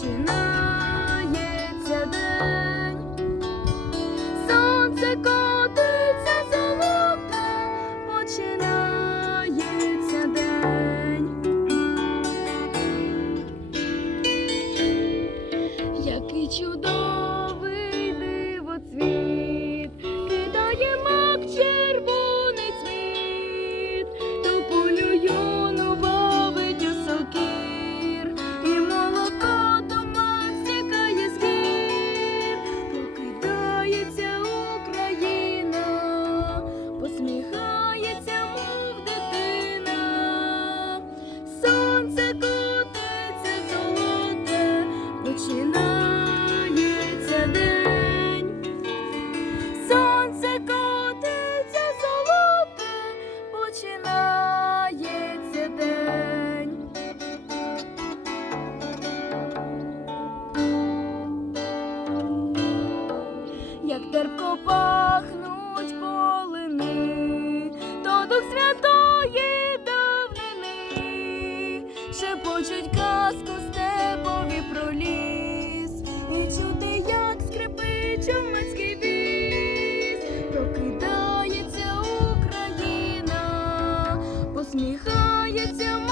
починається день, сонце котиться золоте, починається день, який чудовий. Хочуть казку з про проліз і чути, як скрипить чумацький віз, прокидається Україна, посміхається.